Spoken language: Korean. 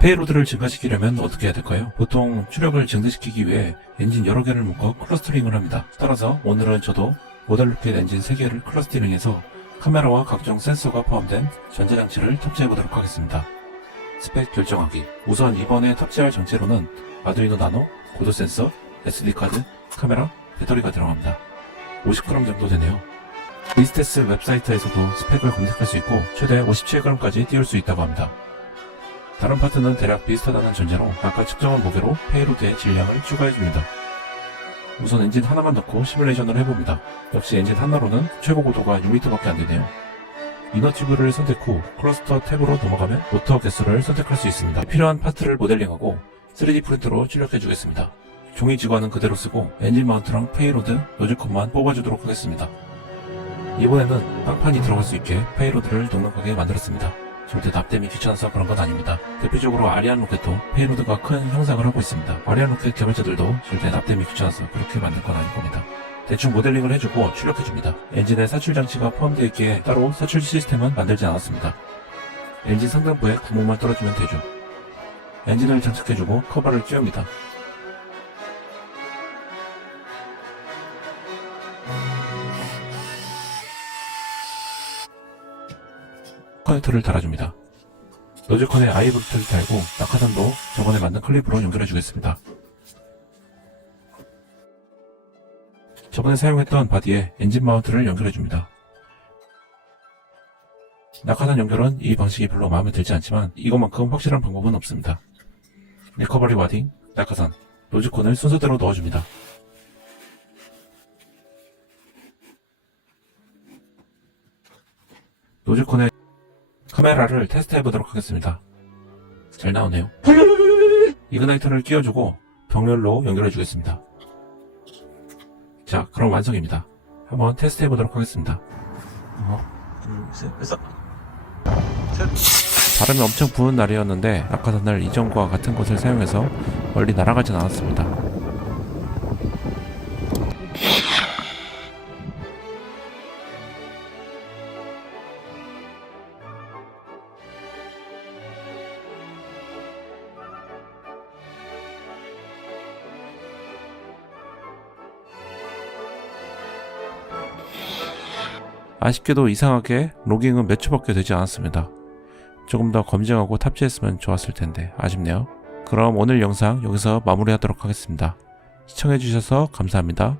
페이로드를 증가시키려면 어떻게 해야 될까요? 보통 추력을 증대시키기 위해 엔진 여러 개를 묶어 클러스터링을 합니다. 따라서 오늘은 저도 모델 로켓 엔진 3개를 클러스터링해서 카메라와 각종 센서가 포함된 전자장치를 탑재해 보도록 하겠습니다. 스펙 결정하기. 우선 이번에 탑재할 장치로는 아두이노 나노, 고도 센서, SD카드, 카메라, 배터리가 들어갑니다. 50g 정도 되네요. 리스테스 웹사이트에서도 스펙을 검색할 수 있고 최대 57g까지 띄울 수 있다고 합니다. 다른 파트는 대략 비슷하다는 전제로 아까 측정한 무게로 페이로드의 질량을 추가해줍니다. 우선 엔진 하나만 넣고 시뮬레이션을 해봅니다. 역시 엔진 하나로는 최고 고도가 6m밖에 안 되네요. 이너 튜브를 선택 후 클러스터 탭으로 넘어가면 모터 개수를 선택할 수 있습니다. 필요한 파트를 모델링하고 3D 프린터로 출력해 주겠습니다. 종이 지관은 그대로 쓰고 엔진 마운트랑 페이로드, 노즐컷만 뽑아주도록 하겠습니다. 이번에는 빵판이 들어갈 수 있게 페이로드를 넉넉하게 만들었습니다. 절대 납땜이 귀찮아서 그런 건 아닙니다. 대표적으로 아리안 로켓도 페이로드가 큰 형상을 하고 있습니다. 아리안 로켓 개발자들도 절대 납땜이 귀찮아서 그렇게 만든 건 아닐 겁니다. 대충 모델링을 해주고 출력해줍니다. 엔진에 사출 장치가 포함되어 있기에 따로 사출 시스템은 만들지 않았습니다. 엔진 상단부에 구멍만 뚫어주면 되죠. 엔진을 장착해주고 커버를 끼웁니다. 커넥터를 달아줍니다. 노즐컨에 아이브트를 달고 낙하산도 저번에 만든 클립으로 연결해 주겠습니다. 저번에 사용했던 바디에 엔진 마운트를 연결해 줍니다. 낙하산 연결은 이 방식이 별로 마음에 들지 않지만 이것만큼 확실한 방법은 없습니다. 리커버리 와딩, 낙하산, 노즐콘을 순서대로 넣어줍니다. 노즐콘에 카메라를 테스트해 보도록 하겠습니다. 잘 나오네요. 이그나이터를 끼워주고 병렬로 연결해 주겠습니다. 자, 그럼 완성입니다. 한번 테스트해 보도록 하겠습니다. 하나, 둘, 셋, 됐어. 바람이 엄청 부는 날이었는데 낙하산을 이전과 같은 곳을 사용해서 멀리 날아가진 않았습니다. 아쉽게도 이상하게 로깅은 몇 초밖에 되지 않았습니다. 조금 더 검증하고 탑재했으면 좋았을 텐데 아쉽네요. 그럼 오늘 영상 여기서 마무리하도록 하겠습니다. 시청해주셔서 감사합니다.